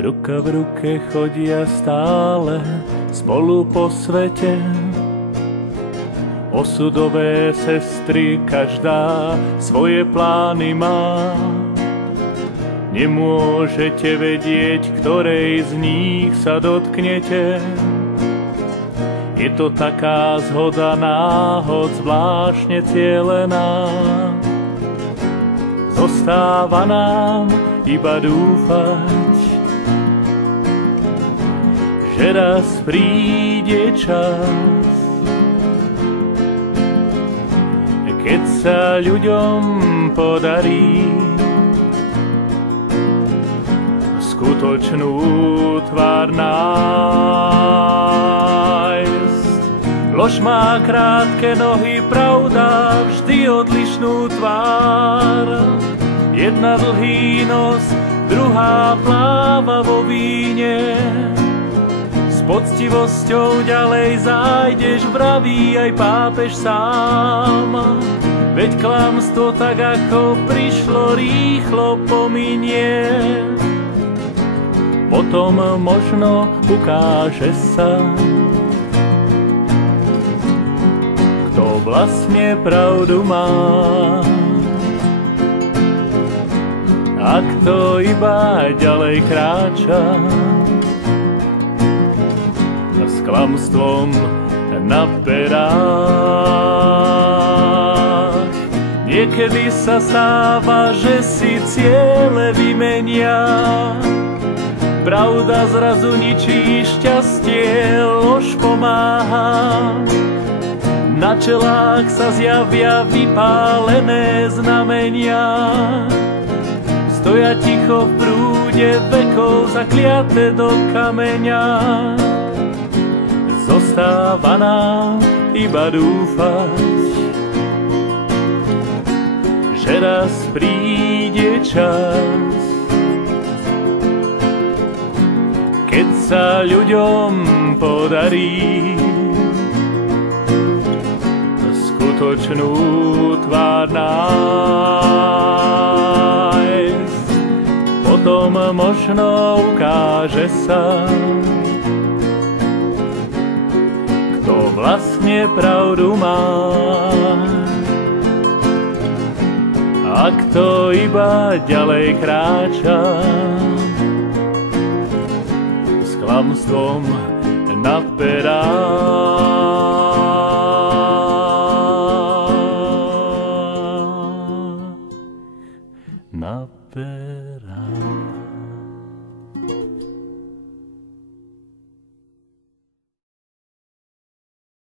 Ruka v ruke chodia stále spolu po svete. Osudové sestry, každá svoje plány má. Nemôžete vedieť, ktorej z nich sa dotknete. Je to taká zhoda náhod zvláštne cielená. Zostáva nám iba dúfať, že raz príde čas, keď sa ľuďom podarí skutočnú tvár nájsť. Lož má krátke nohy, pravda vždy odlišnú tvár. Jedna dlhý nos, druhá pláva vo víne. S poctivosťou ďalej zájdeš, vraví aj pápež sám. Veď klamstvo tak ako prišlo, rýchlo pominie. Potom možno ukáže sa, kto vlastne pravdu má a kto iba ďalej kráča s klamstvom na perách. Niekedy sa stáva, že si ciele vymenia. Pravda zrazu ničí šťastie, lož pomáha. Na čelách sa zjavia vypálené znamenia. Stoja ticho v prúde vekov, zakliaté do kameňa. Zostáva nám iba dúfať, že raz príde čas, keď sa ľuďom podarí skutočnú tvár nájsť. Potom možno ukáže sa, kto vlastne pravdu má a kto iba ďalej kráča s klamstvom na perách.